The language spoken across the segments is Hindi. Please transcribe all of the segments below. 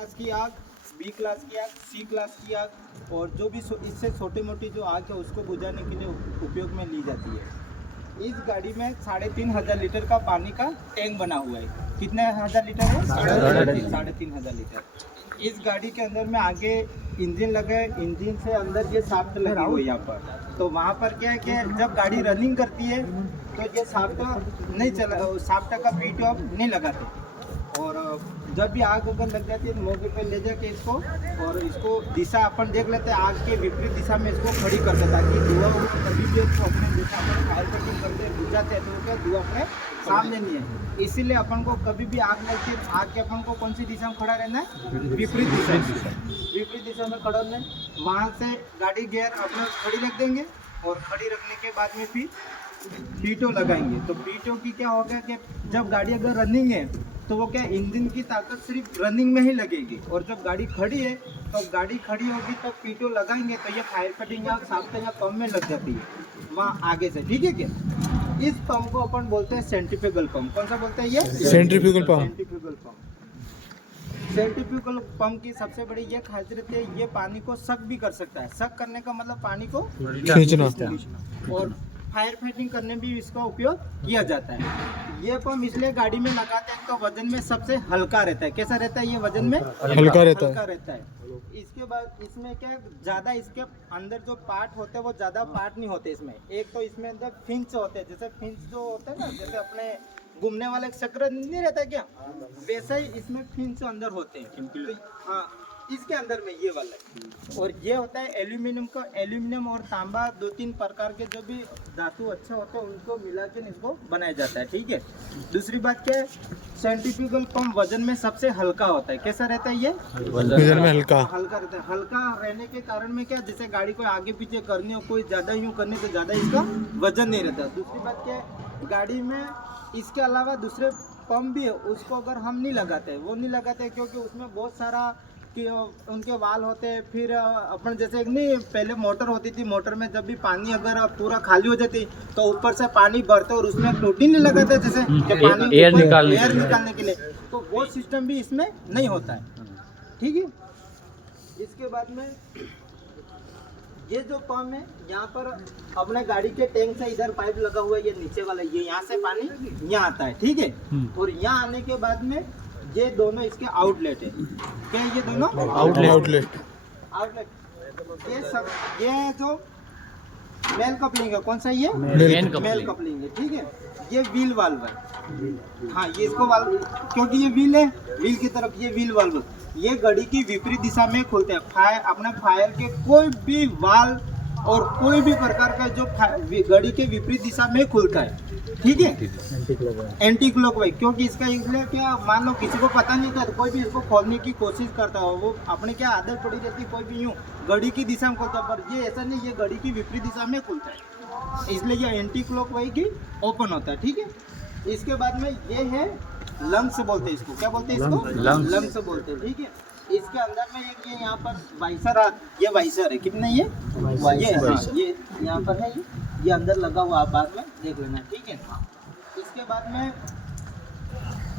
क्लास की आग, बी क्लास की आग, सी क्लास की आग और जो भी इससे छोटी मोटी जो आग है उसको बुझाने के लिए उपयोग में ली जाती है। इस गाड़ी में 3500 लीटर का पानी का टैंक बना हुआ है। कितने हजार लीटर है? 3500 लीटर। इस गाड़ी के अंदर में आगे इंजन लगा है, इंजन से अंदर ये शाफ्ट लगी हुई है यहाँ पर। तो वहाँ पर क्या है कि जब गाड़ी रनिंग करती है तो ये शाफ्ट नहीं चला, शाफ्ट का पीट ऑफ नहीं लगाते और जब भी आग अगर लग जाती है तो मौके पे ले जाके इसको और इसको दिशा अपन देख लेते हैं, आग के विपरीत दिशा में इसको खड़ी करते हैं ताकि धुआं कभी भी उसको अपने जैसे अपन फायर कटिंग करते हैं बुझाते हैं तो क्या धुआं अपने सामने नहीं है। इसीलिए अपन को कभी भी आग लगती है आग के अपन को कौन सी दिशा में खड़ा रहना है? विपरीत दिशा विपरीत दिशा में खड़ा रहना है। वहाँ से गाड़ी गियर अपना खड़ी रख देंगे और खड़ी रखने के बाद में फिर पीटो लगाएंगे। तो पीटो की क्या होगा कि जब गाड़ी अगर रनिंग है तो वो क्या इंजन की ताकत सिर्फ रनिंग में ही लगेगी और जब गाड़ी खड़ी है तो गाड़ी खड़ी होगी तब पीटो लगाएंगे तो ये फायर कटिंग या साफ्ट या पंप में लग जाती है वहाँ आगे से। ठीक है क्या? इस पंप को अपन बोलते हैं सेंट्रीफ्यूगल पंप। कौन सा बोलते हैं ये? Centrifugal pump. Centrifugal pump. Centrifugal pump की सबसे बड़ी ये खासियत है, ये पानी को सक भी कर सकता है। सक करने का मतलब पानी को खींचना और फायर फाइटिंग करने भी इसका उपयोग किया जाता है। ये पंप इसलिए गाड़ी में लगाते हैं तो वजन में सबसे हल्का रहता है। कैसा रहता है ये? वजन में हल्का रहता है। इसके बाद इसमें क्या ज़्यादा इसके अंदर जो पार्ट होते हैं वो ज़्यादा पार्ट नहीं होते इसमें। एक तो इसमें अंदर फिंच होते हैं, जैसे फिंच जो होते हैं ना, जैसे अपने घूमने वाला एक चक्र नहीं रहता क्या, वैसा ही इसमें फिंच अंदर होते हैं। हाँ, इसके अंदर में ये वाला है। और ये होता है एल्यूमिनियम का। एल्यूमिनियम और तांबा 2-3 प्रकार के जो भी धातु अच्छे होते हैं उनको मिला के इसको बनाया जाता है। ठीक है। दूसरी बात क्या है, सेंट्रीफ्यूगल पंप वजन में सबसे हल्का होता है। कैसा रहता है ये? वजन में हल्का रहता है। हल्का रहने के कारण में क्या, जैसे गाड़ी को आगे पीछे करनी हो, कोई ज़्यादा यूँ करने से ज़्यादा इसका वजन नहीं रहता। दूसरी बात क्या है, गाड़ी में इसके अलावा दूसरे पंप भी है, उसको अगर हम नहीं लगाते, वो नहीं लगाते क्योंकि उसमें बहुत सारा कि उनके वाल होते हैं। फिर अपन जैसे नहीं पहले मोटर होती थी, मोटर में जब भी पानी अगर पूरा खाली हो जाती तो ऊपर से पानी भरते और उसमें प्रोटीन नहीं लगाते जैसे कि पानी एयर निकालने के लिए, तो वो सिस्टम भी इसमें नहीं होता है। ठीक है। इसके बाद में ये जो पंप है यहाँ पर अपने गाड़ी के टैंक से इधर पाइप लगा हुआ है, ये नीचे वाला, ये यहाँ से पानी यहाँ आता है। ठीक है। और यहाँ आने के बाद में ये दोनों इसके आउटलेट है। क्या ये दोनों आउटलेट ये जो मेल कपलिंग है, कौन सा ये? मेल कपलिंग है। ठीक है। ये व्हील वाल्व है। हाँ, ये इसको वाल्व क्योंकि ये व्हील है, व्हील की तरफ ये व्हील वाल्व, ये गाड़ी की विपरीत दिशा में खुलते हैं। अपने फायर के कोई भी वाल्व और कोई भी प्रकार का जो गाड़ी के विपरीत दिशा में खुलता है। ठीक है। एंटी क्लॉकवाइज, क्योंकि इसका इसलिए क्या, मान लो किसी को पता नहीं था तो कोई भी इसको खोलने की कोशिश करता हो, वो अपने क्या आदत पड़ी रहती, कोई भी यूँ घड़ी की दिशा में खुलता, पर ये ऐसा नहीं, ये घड़ी की विपरीत दिशा में खुलता है, इसलिए ये एंटी क्लॉकवाइज ही ओपन होता है। ठीक है। इसके बाद में ये है लंग्स बोलते हैं इसको। क्या बोलते हैं इसको? लंग्स बोलते हैं। ठीक है। इसके अंदर में एक ये यहाँ पर वाइसर, ये वाइसर है। कितना ये यहाँ पर है, ये अंदर लगा हुआ, आप बाद में देख लेना। ठीक है। इसके बाद में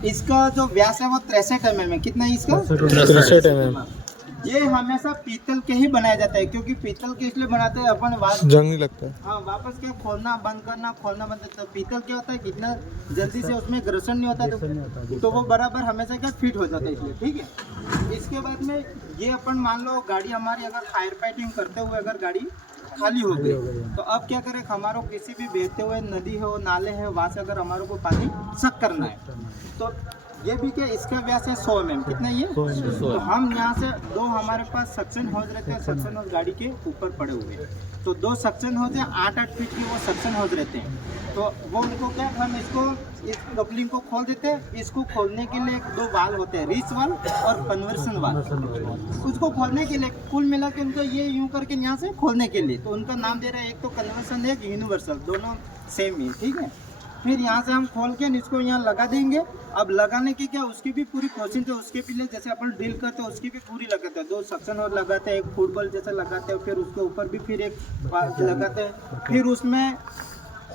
इसका जो व्यास है वो 63 mm है। कितना है इसका? 63 mm। ये हमेशा पीतल के ही बनाया जाता है, क्योंकि पीतल के इसलिए बनाते हैं अपन जंग नहीं लगता है। हाँ, वापस क्या खोलना बंद करना, खोलना बंद करना। पीतल क्या होता है, कितना जल्दी से उसमें घर्षण नहीं होता तो वो बराबर हमेशा क्या फिट हो जाता है, इसलिए। ठीक है। इसके बाद में ये अपन मान लो गाड़ी हमारी अगर फायर फाइटिंग करते हुए अगर गाड़ी खाली हो गई तो अब क्या करें, हमारो किसी भी बहते हुए नदी हो, नाले है, वहाँ से अगर हमारे को पानी सक करना है तो ये भी क्या, इसका व्यास है 100 mm। कितना ये? तो हम यहाँ से दो हमारे पास सक्शन होज रहते हैं, सक्शन होज गाड़ी के ऊपर पड़े हुए हैं, तो 2 सक्शन होज हैं, 8-8 फीट की वो सक्शन होज रहते हैं। तो वो उनको क्या, हम इसको इस कपलिंग को खोल देते हैं। इसको खोलने के लिए 2 वाल होते हैं, रीच वाल और कन्वर्सन वाल। उसको खोलने के लिए कुल मिला के उनको ये यूँ करके यहाँ से खोलने के लिए तो उनका नाम दे रहे हैं, एक तो कन्वर्सन है, एक यूनिवर्सल, दोनों सेम ही। ठीक है। फिर यहाँ से हम खोल के इसको यहाँ लगा देंगे। अब लगाने की क्या, उसकी भी पूरी प्रोसेस है, उसके पहले जैसे अपन ड्रिल करते हैं उसकी भी पूरी लगाते हैं। 2 सक्शन और लगाते हैं, एक फुटबॉल जैसा लगाते हैं, फिर उसके ऊपर भी फिर एक लगाते हैं। फिर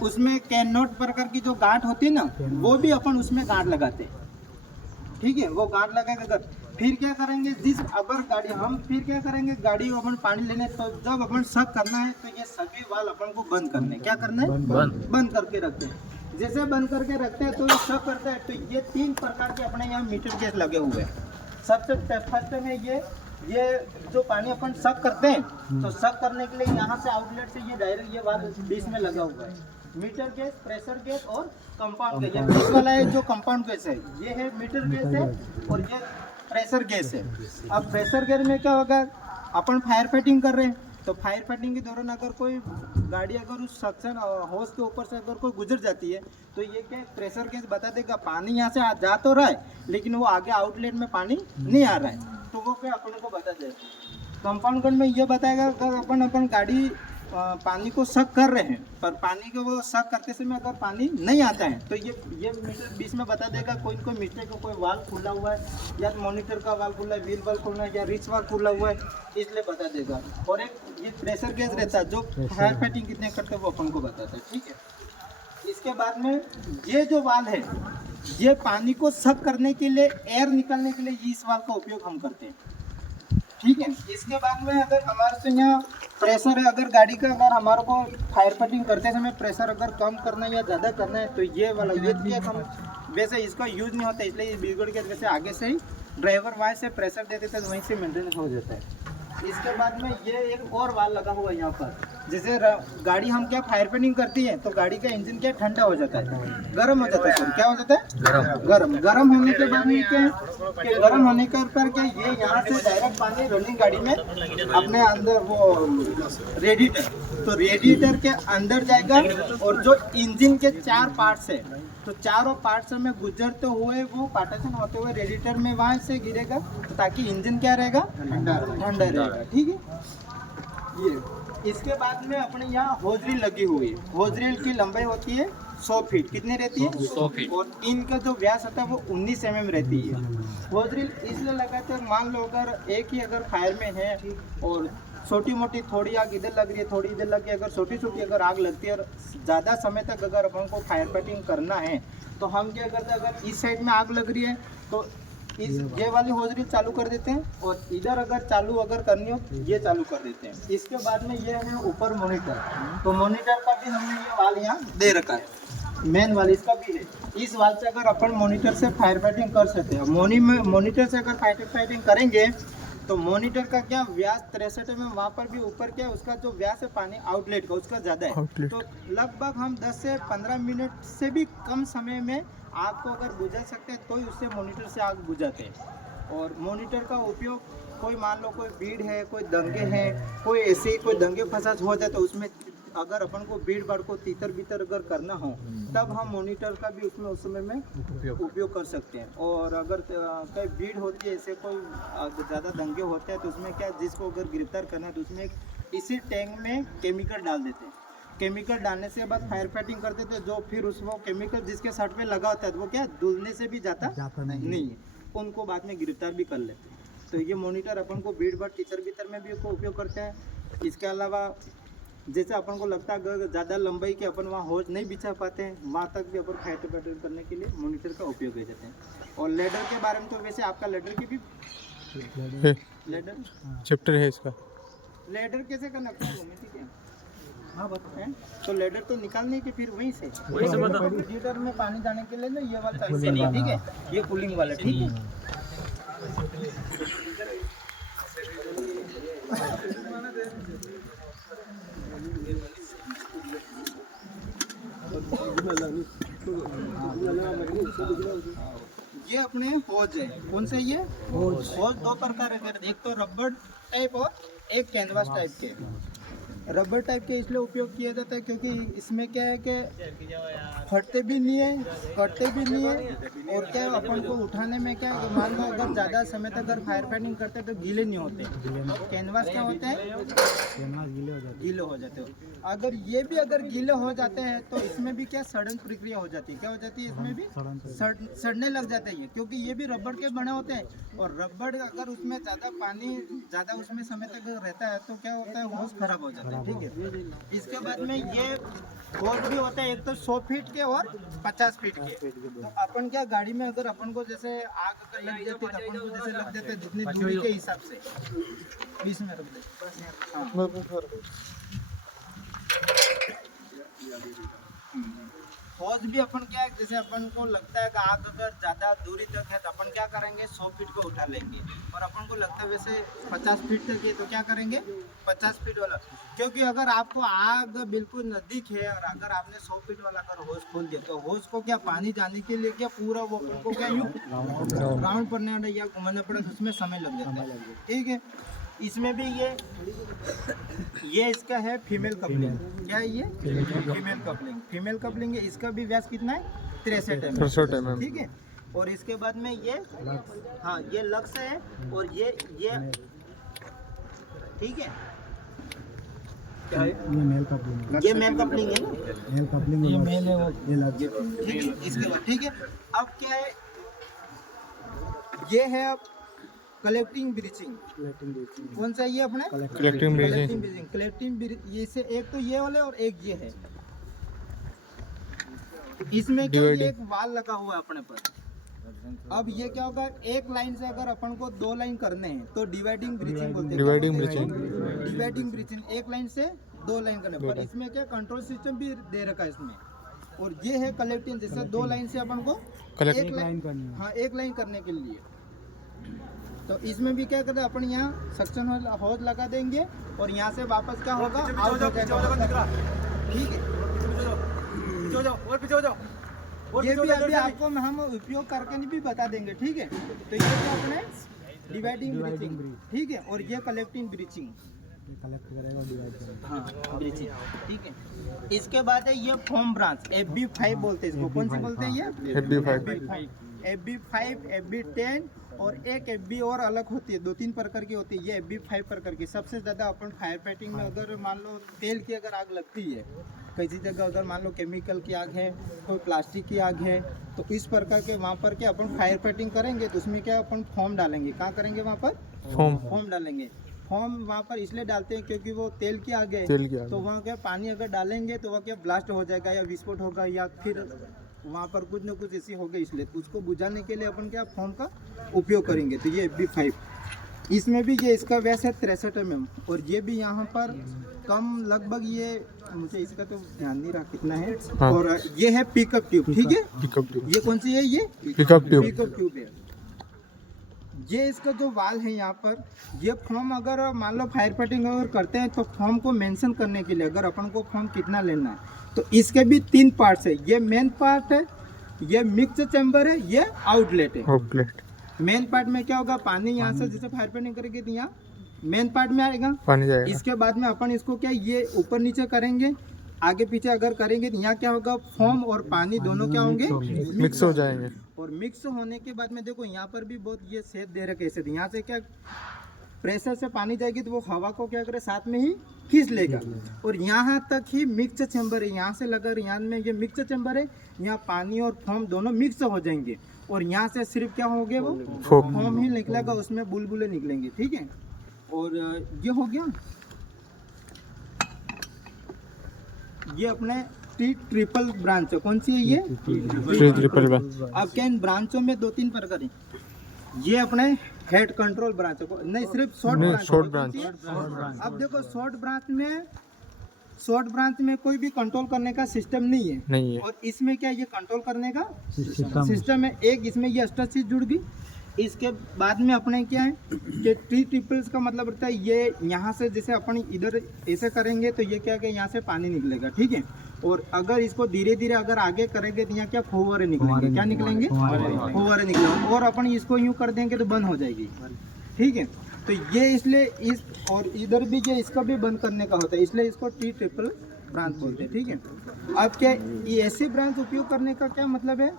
उसमें कैन नोट प्रकार की जो गांठ होती है ना, वो भी अपन उसमें गांठ लगाते हैं। ठीक है। वो गांठ लगाएगा, फिर क्या करेंगे, अगर गाड़ी हम फिर क्या करेंगे, गाड़ी को अपन पानी लेने, तो जब अपन शक करना है तो ये सभी वाल अपन को बंद करने हैं। क्या करना है, बंद करके रखते हैं। जैसे बंद करके रखते हैं तो ये शक करता है, तो ये 3 प्रकार के अपने यहाँ मीटर गेज लगे हुए हैं। सबसे फर्स्ट में ये जो पानी अपन शक करते हैं, तो शक करने के लिए यहाँ से आउटलेट से ये डायरेक्ट ये वाल बीच में लगा हुआ है। मीटर गैस, प्रेशर गैस और कंपाउंड गैस। ये बीच वाला है जो कंपाउंड गैस है, ये है मीटर गैस है, और ये प्रेशर गैस है। अब प्रेशर गैस में क्या होगा, अपन फायर फाइटिंग कर रहे हैं, तो फायर फाइटिंग के दौरान अगर कोई गाड़ी अगर उस सक्शन होस के ऊपर से अगर कोई गुजर जाती है, तो ये क्या प्रेशर गैस बता देगा पानी यहाँ से जा तो रहा है, लेकिन वो आगे आउटलेट में पानी नहीं आ रहा है, तो वो क्या अपन को बता देगा। कंपाउंड गन में ये बताएगा अगर अपन गाड़ी पानी को शक कर रहे हैं, पर पानी को वो शक करते समय अगर पानी नहीं आता है, तो ये मीटर बीच में बता देगा कोई मिस्टेक को, कोई वाल्व खुला हुआ है, या मॉनिटर का वाल्व खुला है, व्हील वाल्व खुला है, या रिच वाल्व खुला हुआ है, इसलिए बता देगा। और एक ये प्रेशर गेज रहता है जो फायर फाइटिंग कितने करते हैं वो अपन को बताता है, ठीक है। इसके बाद में ये जो वाल्व है, ये पानी को शक करने के लिए, एयर निकालने के लिए इस वाल्व का उपयोग हम करते हैं, ठीक है। इसके बाद में अगर हमारे से यहाँ प्रेशर है, अगर गाड़ी का अगर हमारे को फायर फाइटिंग करते समय प्रेशर अगर कम करना है या ज़्यादा करना है, तो ये वाला ये हम वैसे इसका यूज़ नहीं होता, इसलिए ये बिगड़ के वैसे आगे से ही ड्राइवर वहाँ से प्रेशर दे देते हैं, वहीं से मेंटेनेंस हो जाता है। इसके बाद में ये एक और वाल लगा हुआ है यहाँ पर, जैसे गाड़ी हम क्या फायर फाइटिंग करती है, तो गाड़ी का इंजन क्या ठंडा हो जाता है, गर्म हो जाता है, क्या हो जाता है, गर्म होने के बाद में क्या, गर्म होने के ऊपर क्या, ये यहाँ से डायरेक्ट पानी रनिंग गाड़ी में अपने अंदर वो रेडिएटर, तो रेडिएटर के अंदर जाएगा, और जो इंजन के 4 पार्ट्स है, तो चारों पार्ट्स में गुजरते हुए वो पार्टीशन होते हुए रेडिएटर में वहाँ से गिरेगा, ताकि इंजन क्या रहेगा, ठंडा रहेगा, ठीक है। ये इसके बाद में अपने यहाँ होज रील लगी हुई है। होज रील की लंबाई होती है 100 फीट, कितनी रहती है, 100 फीट, और इनका जो व्यास होता है वो 19 mm रहती है। होज रील इसलिए लगाते हैं, मान लो अगर एक ही अगर फायर में है और छोटी मोटी थोड़ी आग इधर लग रही है, थोड़ी इधर लग रही है, अगर छोटी छोटी अगर आग लगती है और ज़्यादा समय तक अगर अपन को फायर फाइटिंग करना है, तो हम क्या करते हैं, अगर इस साइड में आग लग रही है तो ये वाली होज रील चालू कर देते हैं, और इधर अगर चालू अगर करनी हो ये चालू कर देते हैं। इसके बाद में ये है ऊपर मॉनिटर, तो मॉनिटर का भी हमने ये वाल यहाँ दे रखा है, मेन वाल इसका भी है। इस वाल से अगर अपन मॉनिटर से फायर फाइटिंग कर सकते हैं। मॉनिटर से अगर फायर फाइटिंग करेंगे तो मॉनिटर का क्या व्यास 63 में, वहाँ पर भी ऊपर क्या उसका जो व्यास है पानी आउटलेट का उसका ज़्यादा है, तो लगभग हम 10 से 15 मिनट से भी कम समय में आग को अगर बुझा सकते हैं, तो ही उससे मॉनिटर से आग बुझाते हैं। और मॉनिटर का उपयोग कोई मान लो कोई भीड़ है, कोई दंगे हैं, कोई ऐसे कोई दंगे फसाद हो जाए, तो उसमें अगर अपन को भीड़ भाड़ को तीतर बीतर अगर करना हो, तब हम मॉनिटर का भी उसमें उस समय में उपयोग कर सकते हैं। और अगर कहीं भीड़ होती है, ऐसे कोई ज़्यादा दंगे होते हैं, तो उसमें क्या जिसको अगर गिरफ्तार करना है, तो उसमें इसी टैंक में केमिकल डाल देते हैं। केमिकल डालने से बाद फायर फाइटिंग करते थे, जो फिर उसको केमिकल जिसके शर्ट पे लगा होता है, तो वो क्या धुलने से भी जाता नहीं है, उनको बाद में गिरफ्तार भी कर लेते हैं। तो ये मॉनिटर अपन को भीड़ भाड़ तीतर बीतर में भी उसको उपयोग करते हैं। इसके अलावा जैसे अपन को लगता है अगर ज़्यादा लंबाई के अपन वहाँ होज नहीं बिछा पाते हैं, वहाँ तक भी अपन फायर फाइटिंग करने के लिए मॉनिटर का उपयोग हो जाते हैं। और लेडर के बारे में तो वैसे आपका लेडर की भी लेडर चैप्टर है इसका, लेडर कैसे करना ठीक है, हाँ बताएं। तो लेडर तो निकालने के फिर वहीं से रेडिएटर में पानी जाने के लिए ना ये वाला चालू करना, ठीक है, ये कूलिंग वाला, ठीक है। ये अपने होज है, कौन से ये होज 2 प्रकार के, एक तो रबर टाइप और एक कैनवास टाइप के। रबर टाइप के इसलिए उपयोग किया जाता है क्योंकि इसमें क्या है कि फटते भी नहीं है, कटते भी नहीं है, और क्या अपन को उठाने में क्या मान लो अगर ज़्यादा समय तक अगर फायर फाइटिंग करते हैं तो गीले नहीं होते। कैनवास क्या होता है, गीले हो जाते हो। अगर ये भी अगर गीले हो जाते हैं तो इसमें भी क्या सड़न प्रक्रिया हो जाती है, क्या हो जाती है, इसमें भी सड़ने लग जाते हैं, क्योंकि ये भी रबड़ के बने होते हैं। और रबड़ अगर उसमें ज़्यादा पानी ज़्यादा उसमें समय तक रहता है तो क्या होता है, होज खराब हो जाता है। हैं, ठीक है। इसके बाद में ये होज भी होते हैं, एक तो 100 फीट के और 50 फीट के। तो अपन क्या गाड़ी में अगर अपन को जैसे आग अगर लग जाती है तो अपन को जैसे लग जाते हैं जितनी दूरी के हिसाब से, बीच में रख दे। होज भी अपन क्या है, जैसे अपन को लगता है कि आग अगर ज़्यादा दूरी तक है तो अपन क्या करेंगे 100 फीट को उठा लेंगे, और अपन को लगता है वैसे 50 फीट तक है तो क्या करेंगे 50 फीट वाला। क्योंकि अगर आपको आग बिल्कुल नज़दीक है और अगर आपने 100 फीट वाला अगर होज खोल दिया तो होज को क्या पानी जाने के लिए क्या पूरा वो अपन को क्या यूँ राउंड पड़ने वाला या घुमाना पड़े तो उसमें समय लग जाता है, ठीक है। इसमें भी ये इसका है फीमेल कपलिंग। क्या है ये फीमेल कपलिंग। फीमेल कपलिंग है, इसका भी व्यास कितना है 63 mm, ठीक है। और इसके बाद में ये हाँ ये लक्स है और ये ठीक है, क्या है ये मेल कपलिंग, ये मेल कपलिंग है ना, मेल कपलिंग ये मेल है ये लग, ठीक है। इसके बाद ठीक है, अब क्या है ये है अब कलेक्टिंग ब्रीचिंग। कौन सा ये अपने कलेक्टिंग ब्रीचिंग। कलेक्टिंग ये से एक तो ये वाले और एक ये है। इसमें क्या एक वाल लगा हुआ है अपने पर। अब ये क्या होगा, एक लाइन से अगर अपन को 2 लाइन करने हैं तो डिवाइडिंग ब्रीचिंग बोलते हैं। डिवाइडिंग ब्रीचिंग एक लाइन से 2 लाइन करने पर। इसमें क्या कंट्रोल सिस्टम भी दे रखा है इसमें। और ये है कलेक्टिंग, जिससे 2 लाइन से अपन को एक लाइन करनी है। हाँ एक लाइन करने के लिए। तो इसमें भी क्या करते हैं अपन यहाँ सक्शन होज लगा देंगे और यहाँ से वापस क्या होगा आउट हो जाएगा, ठीक है। ये भी अभी आपको हम उपयोग करके भी बता देंगे, ठीक है। तो ये तो अपने डिवाइडिंग ब्रीचिंग, ठीक है। और ये कलेक्टिंग ब्रीचिंग, कलेक्ट करेगा और डिवाइड करेगा, हाँ ब्रीचिंग, ठीक है। इसके बाद है ये फॉर्म ब्रांच, FB5 बोलते हैं इसको। कौन से बोलते हैं ये FB5, FB10 और एक FB और अलग होती है, 2-3 प्रकार की होती है। ये FB5 प्रकार की। सबसे ज़्यादा अपन फायर फाइटिंग में अगर मान लो तेल की अगर आग लगती है किसी जगह, अगर मान लो केमिकल की आग है, कोई प्लास्टिक की आग है, तो इस प्रकार के वहाँ पर क्या अपन फायर फाइटिंग करेंगे तो उसमें क्या अपन फॉर्म डालेंगे। कहाँ करेंगे वहाँ पर फॉर्म डालेंगे। फॉर्म वहाँ पर इसलिए डालते हैं क्योंकि वो तेल की आग है, तो वहाँ क्या पानी अगर डालेंगे तो वह क्या ब्लास्ट हो जाएगा या विस्फोट होगा या फिर वहाँ पर कुछ न कुछ ऐसी होगी, इसलिए उसको बुझाने के लिए अपन क्या फॉर्म का उपयोग करेंगे। तो ये FB5, इसमें भी ये इसका व्यास है 63 mm और ये भी यहाँ पर कम लगभग ये मुझे इसका तो ध्यान नहीं रहा कितना है। हाँ। और ये है पिकअप ट्यूब, ठीक है। पिकअप ट्यूब ये कौन सी है, ये पिकअप ट्यूब है। ये इसका जो वाल है यहाँ पर, ये फॉर्म अगर मान लो फायर फाइटिंग अगर करते हैं तो फॉर्म को मेंशन करने के लिए अगर अपन को फॉर्म कितना लेना है तो इसके भी 3 पार्ट्स है। ये मेन पार्ट है, ये मिक्स चैम्बर है, ये आउटलेट है। मेन पार्ट में क्या होगा, पानी यहाँ से जैसे फायर फाइटिंग करेंगे तो यहाँ मेन पार्ट में आएगा पानी जाएगा। इसके बाद में अपन इसको क्या ये ऊपर नीचे करेंगे, आगे पीछे अगर करेंगे तो यहाँ क्या होगा, फोम और पानी दोनों क्या होंगे, मिक्स हो जाएंगे। और मिक्स होने के बाद में देखो यहाँ पर भी बहुत ये सेध दे रखे हैं। यहाँ से क्या प्रेशर से पानी जाएगी तो वो हवा को क्या करे साथ में ही खींच लेगा। और यहाँ तक ही मिक्स चैम्बर है, यहाँ से लगा यहाँ में ये मिक्स चैम्बर है, यहाँ पानी और फोम दोनों मिक्स हो जाएंगे। और यहाँ से सिर्फ क्या हो गया, वो फोम ही निकलेगा, उसमें बुलबुले निकलेंगे, ठीक है। और ये हो गया, ये अपने ट्रिपल ब्रांच है। कौन सी है ये, ट्रिपल ब्रांच। अब क्या इन ब्रांचों में 2-3 प्रकार है। ये अपने हेड कंट्रोल ब्रांच नहीं, सिर्फ शॉर्ट ब्रांच। अब देखो शॉर्ट ब्रांच में कोई भी कंट्रोल करने का सिस्टम नहीं है। और इसमें क्या ये कंट्रोल करने का सिस्टम है। एक इसमें ये एक्स्ट्रा चीज जुड़ गई। इसके बाद में अपने क्या है कि ट्रिपल्स का मतलब रहता है ये यहाँ से जैसे अपन इधर ऐसे करेंगे तो ये क्या कि यहाँ से पानी निकलेगा, ठीक है। और अगर इसको धीरे धीरे अगर आगे करेंगे तो यहाँ क्या फुव्वारे निकलेंगे, क्या निकलेंगे, फुव्वारे निकलेंगे। और अपन इसको यूँ कर देंगे तो बंद हो जाएगी, ठीक है। तो ये इसलिए इस और इधर भी ये इसका भी बंद करने का होता है, इसलिए इसको ट्रिपल ब्रांच बोलते हैं, ठीक है। अब क्या ये ऐसी ब्रांच उपयोग करने का क्या मतलब है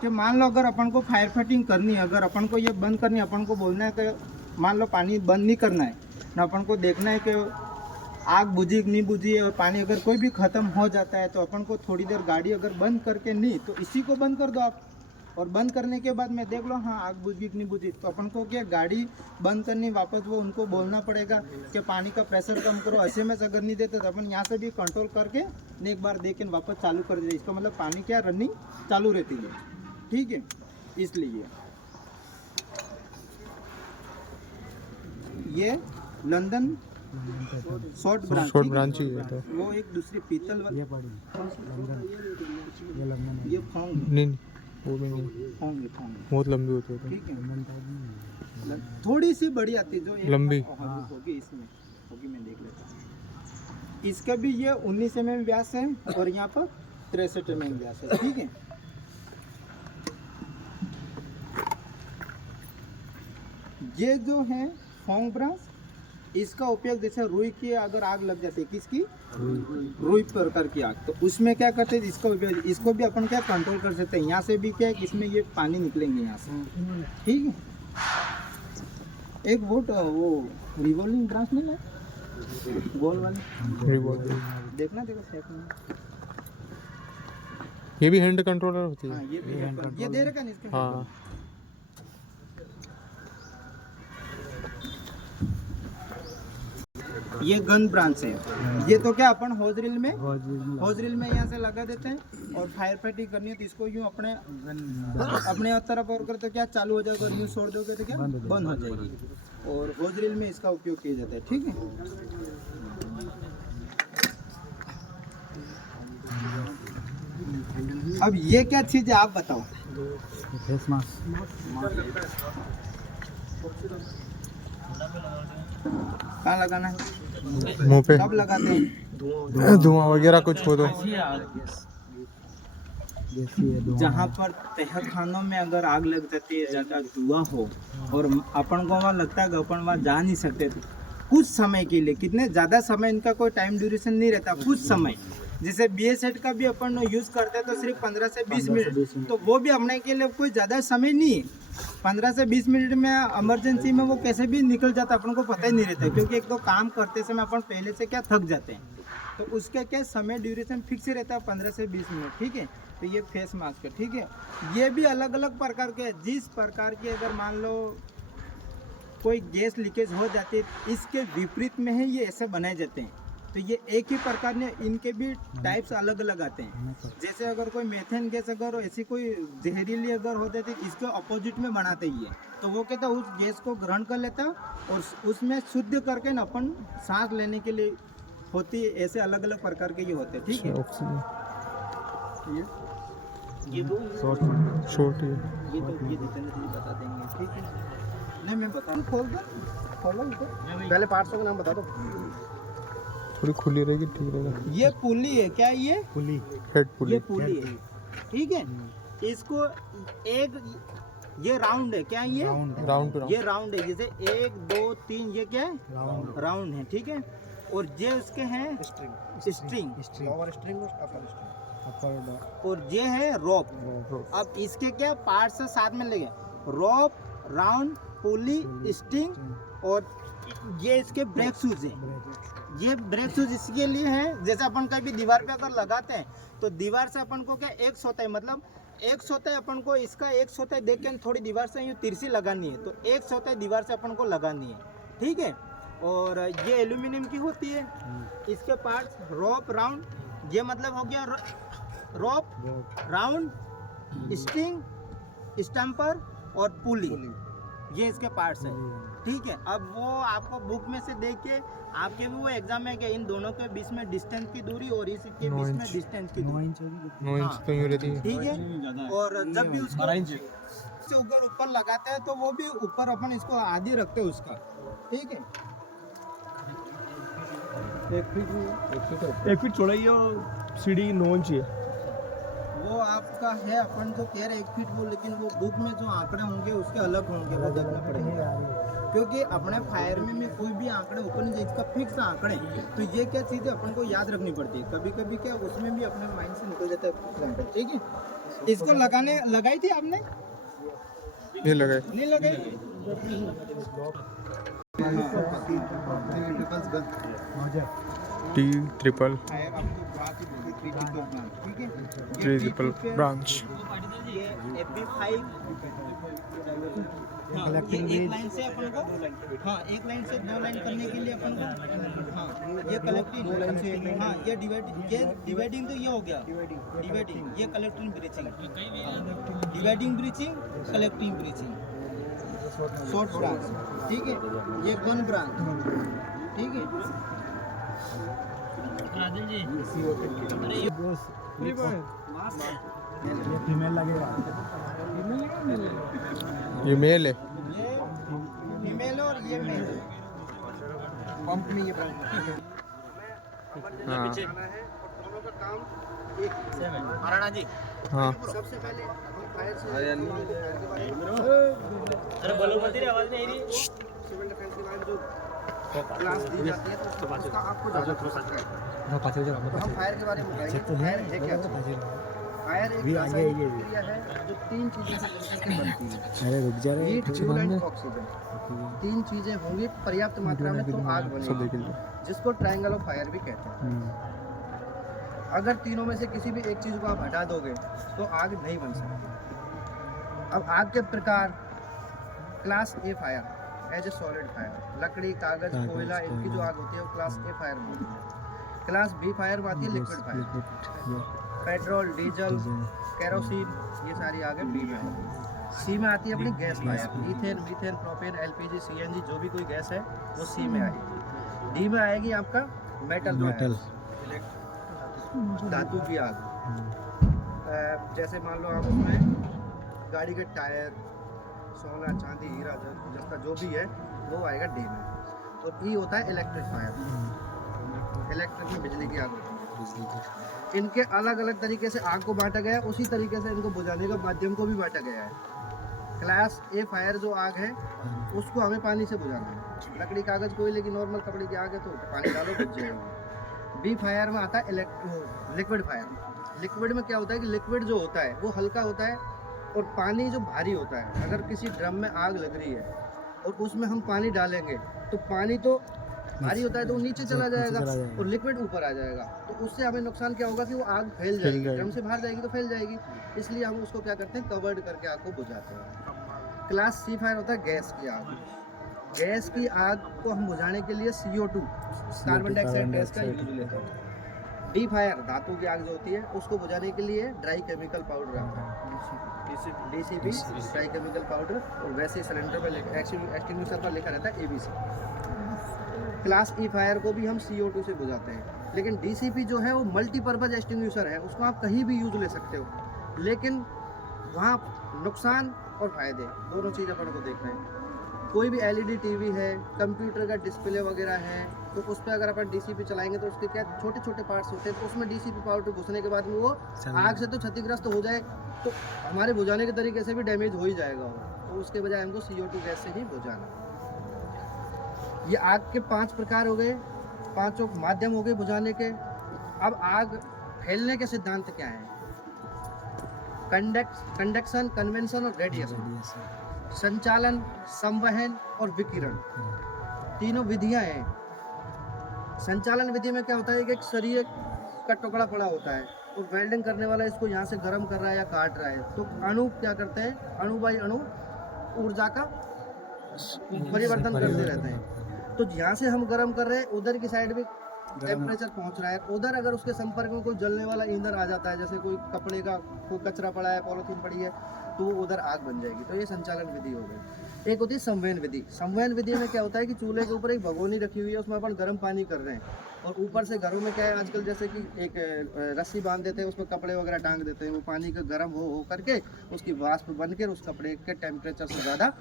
कि मान लो अगर अपन को फायर फाइटिंग करनी है, अगर अपन को ये बंद करनी है, अपन को बोलना है कि मान लो पानी बंद नहीं करना है ना, अपन को देखना है कि आग बुझी कि नहीं बुझी है। और पानी अगर कोई भी ख़त्म हो जाता है तो अपन को थोड़ी देर गाड़ी अगर बंद करके नहीं तो इसी को बंद कर दो आप, और बंद करने के बाद मैं देख लो हाँ आग बुझ गई कि नहीं बुझी, तो अपन को क्या गाड़ी बंद करनी, वापस वो उनको बोलना पड़ेगा कि पानी का प्रेशर कम करो। SMS अगर नहीं देते तो अपन यहाँ से भी कंट्रोल करके एक बार देख के वापस चालू कर दे। इसका मतलब पानी क्या रनिंग चालू रहती है, ठीक है। इसलिए ये लंदन शॉर्ट ब्रांच ही है तो वो एक दूसरी पीतल वाली ये फोंग नहीं वो भी नहीं, फोंग बहुत लंबी होती है ठीक है। थोड़ी सी बड़ी आती है जो एक लंबी होगी, इसमें होगी, मैं देख लेता हूँ। इसका भी ये 19 mm व्यास है और यहाँ पर 63 mm व्यास है, ठीक है। ये जो है फोंग ब्रांच, इसका उपयोग जैसे रुई की अगर आग लग जाती है, किसकी रुई प्रकार की आग, तो उसमें क्या करते हैं इसका उपयोग, इसको भी अपन क्या कंट्रोल कर सकते हैं। यहाँ से भी क्या है इसमें ये पानी निकलेंगे यहाँ से, ठीक है। एक वो रिवॉल्विंग ब्रांच नहीं है गोल वाली, देखना ये भी हैंड कंट्रोलर होती है। हाँ, ये दे रखा नहीं इसका। हाँ ये गन ब्रांच है। ये तो क्या अपन होज रील में यहाँ से लगा देते हैं और फायर फाइटिंग करनी है तो इसको यूँ अपने तरफ और करते क्या चालू हो जाएगा, यूँ छोड़ दोगे तो क्या बंद हो जाएगी। और होज रील में इसका उपयोग किया जाता है, ठीक है। अब ये क्या चीज है आप बताओ। फेस मास्क कहाँ लगाना है, मुंह पे कब लगाते हैं, धुआं वगैरह कुछ हो तो। जहाँ पर तहखानों में अगर आग लग जाती है, ज़्यादा धुआं हो और अपन को वहाँ लगता है कि अपन वहाँ जा नहीं सकते, कुछ समय के लिए, कितने ज़्यादा समय, इनका कोई टाइम ड्यूरेशन नहीं रहता, कुछ समय। जैसे BSET का भी अपन यूज़ करते हैं तो सिर्फ 15 से 20 मिनट, तो वो भी अपने के लिए कोई ज़्यादा समय नहीं है। 15 से 20 मिनट में इमरजेंसी में वो कैसे भी निकल जाता अपन को पता ही नहीं रहता, क्योंकि एक तो काम करते समय अपन पहले से क्या थक जाते हैं, तो उसका क्या समय ड्यूरेशन फिक्स रहता है 15 से 20 मिनट, ठीक है। तो ये फेस मास्क है, ठीक है। ये भी अलग अलग प्रकार के, जिस प्रकार के अगर मान लो कोई गैस लीकेज हो जाती है, इसके विपरीत में है ये ऐसे बनाए जाते हैं। तो ये एक ही प्रकार ने, इनके भी टाइप्स अलग अलग आते हैं। जैसे अगर कोई मेथेन गैस अगर ऐसी कोई जहरीली अगर हो जाती है, इसके अपोजिट में बनाते ही है, तो वो कहता है उस गैस को ग्रहण कर लेता और उसमें शुद्ध करके न अपन सांस लेने के लिए होती है। ऐसे अलग अलग प्रकार के ये होते हैं, ठीक है। ये दो शॉर्ट ये बता देंगे, ठीक है। नहीं मैं बता खोलो पहले पार्ट्स का नाम बता दो। थोड़ी खुली रहेगी, ठीक रहेगा। ये पुली है, क्या ये पुली, हेड पुली, ये पुली है, ठीक है। इसको एक ये राउंड है, क्या ये राउंड ये राउंड है, जैसे 1 2 3 ये क्या है राउंड है, ठीक है। और ये उसके हैं स्ट्रिंग और ये है रोप। अब इसके क्या पार्ट्स से साथ में लगे, रोप, राउंड, पुली, स्ट्रिंग, और ये इसके ब्रेक शूज है। ये ब्रेक शूज इसके लिए है, जैसे अपन कभी दीवार पे अगर लगाते हैं तो दीवार से अपन को क्या एक सोता है, मतलब एक सोता है अपन को, इसका एक सोता है देख के थोड़ी दीवार से यूँ तिरछी लगानी है, तो एक सोता है दीवार से अपन को लगानी है, ठीक है। और ये एल्यूमिनियम की होती है। इसके पार्ट्स रोप, राउंड, ये मतलब हो गया रोप, राउंड, स्ट्रिंग, स्टम्पर और पुली, ये इसके पार्ट्स हैं, ठीक है। अब वो आपको बुक में से देख के आपके भी वो एग्जाम में कि इन दोनों के बीच में डिस्टेंस की दूरी और इसके बीच में डिस्टेंस की दूरी 9 इंच तो यूँ रहती है, ठीक है। और जब भी उसको से ऊपर लगाते हैं तो वो भी ऊपर अपन इसको आधी रखते हैं उसका, ठीक है। 1 फीट चौड़ाई है और सीढ़ी 9 इंच है। वो आपका है, अपन जो कह रहे 1 फीट वो, लेकिन वो बुक में जो आंकड़े होंगे उसके अलग होंगे, वो देखना पड़ेगा, क्योंकि अपने फायर में कोई भी आंकड़े ऊपर नहीं, इसका फिक्स आंकड़े, तो ये क्या चीज़ है अपन को याद रखनी पड़ती है। कभी कभी क्या उसमें भी अपने माइंड से निकल जाता है, ठीक है। इसको लगाई थी आपने, ये लगाए नहीं लगाई, ट्रिपल ब्रांच। ये AP हाई हाँ, ये एक लाइन से अपन को हाँ एक लाइन से दो लाइन करने के लिए अपन को हाँ ये कलेक्टिंग हाँ ये डिवाइडिंग तो ये हो गया डिवाइडिंग ये collecting breaching dividing breaching collecting breaching short branch ठीक है ये वन ब्रांच ठीक है राजन जी फीमेल लगेगा ये मेल है ये फीमेल और ये मेल पंप में ये ब्रांच हाँ दोनों का काम एक महाराणा जी हाँ सबसे पहले फायर से अरे बोलो मत रे, आवाज नहीं आ रही। सिविल डिफेंस के बाद जो क्लास दी जाती है तो उसका आपको ज़्यादा हो सकता है तो हम फायर के बारे में बताएंगे फायर है क्या फायर एक ऐसा प्रक्रिया है जो तीन चीज़ों से मिलकर के बनती है अरे रुक जा रहे हीट फ्यूल एंड ऑक्सीजन तीन चीज़ें होंगी पर्याप्त मात्रा में तो आग सब बनेगी देख लो जिसको ट्रायंगल ऑफ फायर भी कहते हैं अगर तीनों में से किसी भी एक चीज़ को आप हटा दोगे तो आग नहीं बन सकती अब आग के प्रकार class A fire as a solid fire लकड़ी कागज कोयला इनकी जो आग होती है वो क्लास ए फायर में होती है क्लास बी फायर में आती है liquid fire petrol diesel kerosene ये सारी आगे बी में आती है सी में आती है अपनी gas fire ethane methane propane LPG CNG जो भी कोई गैस है वो सी में आएगी डी में आएगी आपका मेटल धातु की आग जैसे मान लो आप उसमें गाड़ी के टायर सोना चांदी हीरा जस्ता जो भी है वो आएगा डी में और ई होता है इलेक्ट्रिक फायर इलेक्ट्रिक में बिजली की आग होती है इनके अलग अलग तरीके से आग को बांटा गया है उसी तरीके से इनको बुझाने का माध्यम को भी बांटा गया है क्लास ए फायर जो आग है उसको हमें पानी से बुझाना है लकड़ी कागज कोयले की नॉर्मल कपड़े की आग है तो पानी डालो बुझ जाएगी बी फायर में आता है लिक्विड फायर लिक्विड में क्या होता है कि लिक्विड जो होता है वो हल्का होता है और पानी जो भारी होता है अगर किसी ड्रम में आग लग रही है और उसमें हम पानी डालेंगे तो पानी तो भारी होता है तो वो नीचे चला जाएगा और लिक्विड ऊपर आ जाएगा तो उससे हमें नुकसान क्या होगा कि वो आग फैल जाएगी ड्रम से बाहर जाएगी तो फैल जाएगी इसलिए हम उसको क्या करते हैं कवर्ड करके आग को बुझाते हैं क्लास सी फायर होता है गैस की आग गैस की आग को हम बुझाने के लिए CO2 कार्बन डाइऑक्साइड गैस का यूज लेते हैं डी फायर धातु की आग जो होती है उसको बुझाने के लिए ड्राई केमिकल पाउडर आता है DCP ड्राई केमिकल पाउडर और वैसे सिलेंडर पर एक्सटिंग्विशर पर लिखा रहता है ABC क्लास ई फायर को भी हम CO2 से बुझाते हैं लेकिन DCP जो है वो मल्टीपर्पज एक्सटिंग्विशर है उसको आप कहीं भी यूज ले सकते हो लेकिन वहाँ नुकसान और फायदे दोनों चीज़ अपन को देखना है कोई भी LED टीवी है कंप्यूटर का डिस्प्ले वगैरह है तो उस पर अगर अपन DCP चलाएंगे तो उसके क्या छोटे छोटे पार्ट्स होते हैं तो उसमें DCP पाउडर घुसने के बाद में वो आग से तो क्षतिग्रस्त हो जाए तो हमारे बुझाने के तरीके से भी डैमेज हो ही जाएगा वो तो उसके बजाय हमको CO2 गैस से ही बुझाना ये आग के 5 प्रकार हो गए पांचों माध्यम हो गए बुझाने के अब आग फैलने के सिद्धांत क्या हैं कंडक्शन कन्वेंशन और रेडिएशन संचालन संवहन और विकिरण तीनों विधियां हैं संचालन विधि में क्या होता है कि एक शरीर का टुकड़ा पड़ा होता है और वेल्डिंग करने वाला इसको यहाँ से गर्म कर रहा है या काट रहा है तो अणु क्या करते हैं अणु बाई अणु ऊर्जा का परिवर्तन करते रहते हैं तो यहाँ से हम गर्म कर रहे हैं उधर की साइड भी टेम्परेचर पहुँच रहा है उधर अगर उसके संपर्क में कोई जलने वाला ईंधन आ जाता है जैसे कोई कपड़े का कोई कचरा पड़ा है पॉलीथीन पड़ी है तो वो उधर आग बन जाएगी तो ये संचालन विधि हो गई एक होती है संवहन विधि संवहन विधि में क्या होता है कि चूल्हे के ऊपर एक भगोनी रखी हुई है उसमें अपन गर्म पानी कर रहे हैं और ऊपर से घरों में क्या है आजकल जैसे कि एक रस्सी बांध देते हैं उसमें कपड़े वगैरह टांग देते हैं वो पानी का गर्म हो करके उसकी वाष्प बन कर उस कपड़े के टेम्परेचर से ज़्यादा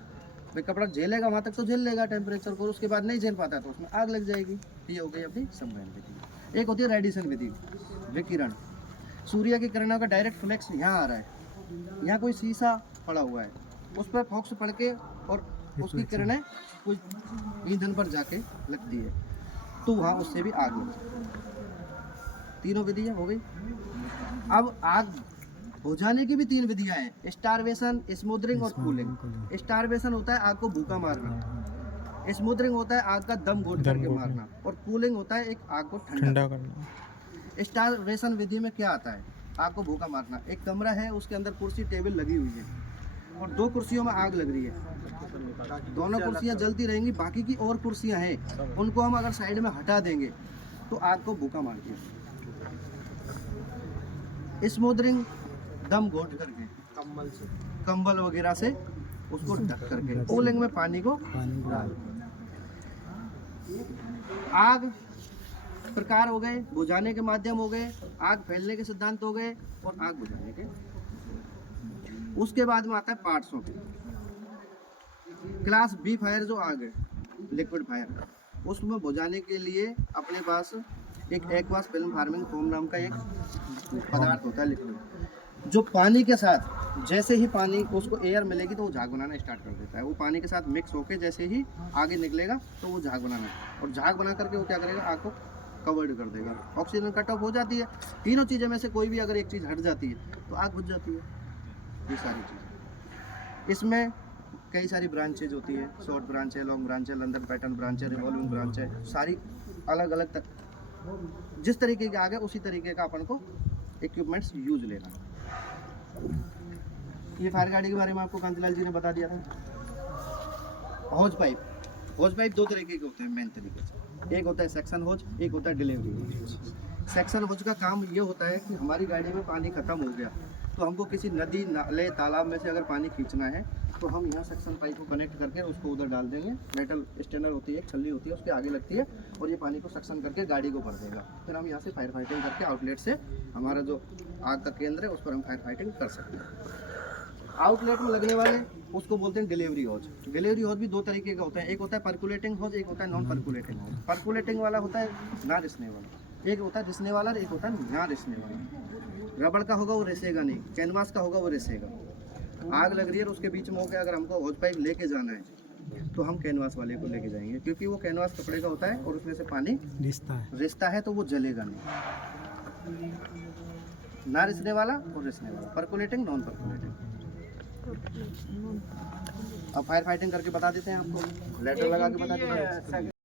भाई कपड़ा झेलेगा वहाँ तक तो झेल लेगा टेम्परेचर को उसके बाद नहीं झेल पाता तो उसमें आग लग जाएगी ये हो गई अपनी संवहन विधि एक होती है रेडिएशन विधि विकिरण सूर्य की किरणों का डायरेक्ट फ्लैक्स यहाँ आ रहा है यहाँ कोई शीशा पड़ा हुआ है उस पर फोक्स पड़ के और उसकी किरणें कुछ ईंधन पर जाके लगती है तो वहाँ उससे भी आग लगती है तीनों विधियाँ हो गई अब आग बुझाने की भी 3 विधियां हैं स्टारवेशन स्मोदरिंग और कूलिंग स्टारवेशन होता है आग को भूखा मारना स्मोदरिंग होता है आग का दम घोट करके मारना और कूलिंग होता है एक आग को ठंडा करना स्टारवेशन विधि में क्या आता है आग को भूखा मारना एक कमरा है उसके अंदर कुर्सी टेबल लगी हुई है और 2 कुर्सियों में आग लग रही है। दोनों कुर्सियां जलती रहेंगी, बाकी की और कुर्सियां हैं उनको हम अगर साइड में हटा देंगे तो आग को भूखा मारती है। स्मोदरिंग दम घोट करके कंबल वगैरह से उसको ढक करके कूलिंग में पानी को डाल। आग प्रकार हो गए, बुझाने के माध्यम हो गए, आग फैलने के सिद्धांत हो गए और आग बुझाने के। उसके बाद में आता है पार्ट्सों के। क्लास बी फायर जो आग है, लिक्विड फायर, उसमें बुझाने के लिए अपने पास एक एक्वास फिल्म फार्मिंग फोम नाम का एक पदार्थ होता है लिक्विड, जो पानी के साथ जैसे ही पानी उसको एयर मिलेगी तो वो झाग बनाना स्टार्ट कर देता है। वो पानी के साथ मिक्स होके जैसे ही आगे निकलेगा तो वो झाग बनाना, और झाग बना करके वो क्या करेगा, आग को कवर्ड कर देगा। ऑक्सीजन कट ऑफ हो जाती है। तीनों चीज़ें में से कोई भी अगर एक चीज़ हट जाती है तो आग बुझ जाती है। ये सारी चीज़ें, इसमें कई सारी ब्रांचेज होती है, शॉर्ट ब्रांच है, लॉन्ग ब्रांच है, लंदन पैटर्न ब्रांच है, रिवॉल्विंग ब्रांच है, सारी अलग अलग जिस तरीके की आग है उसी तरीके का अपन को इक्विपमेंट्स यूज लेना। ये फायर गाड़ी के बारे में आपको कांतिलाल जी ने बता दिया था। हॉज पाइप 2 तरीके के होते हैं मेन तरीके से। एक होता है सेक्शन होज, एक होता है डिलीवरी होज। सेक्शन होज का काम ये होता है कि हमारी गाड़ी में पानी खत्म हो गया तो हमको किसी नदी, नाले, तालाब में से अगर पानी खींचना है तो हम यहाँ सेक्शन पाइप को कनेक्ट करके उसको उधर डाल देंगे। मेटल स्टेनर होती है, छल्ली होती है, उसके आगे लगती है और ये पानी को सक्शन करके गाड़ी को भर देगा। फिर हम यहाँ से फायर फाइटिंग करके आउटलेट से हमारा जो आग का केंद्र है उस पर हम फायर फाइटिंग कर सकते हैं। आउटलेट में लगने वाले उसको बोलते हैं डिलीवरी हॉज। डिलीवरी हॉज भी 2 तरीके का होता है, एक होता है पर्कुलेटिंग हॉज, एक होता है नॉन पर्कुलेटिंग हॉज। पर्कुलेटिंग वाला होता है ना रिसने वाला, एक होता है रिसने वाला और एक होता है ना रिसने वाला। रबड़ का होगा वो रिसेगा नहीं, कैनवास का होगा वो रिसेगा। आग लग रही है और उसके बीच में होकर अगर हमको हॉज पाइप लेके जाना है तो हम कैनवास वाले को लेके जाएंगे, क्योंकि वो कैनवास कपड़े का होता है और उसमें से पानी रिसता है तो वो जलेगा नहीं। ना रिसने वाला और रिसने वाला, पर्कुलेटिंग, नॉन पर्कुलेटिंग। अब फायर फाइटिंग करके बता देते हैं आपको, लेटर लगा के बता देते हैं।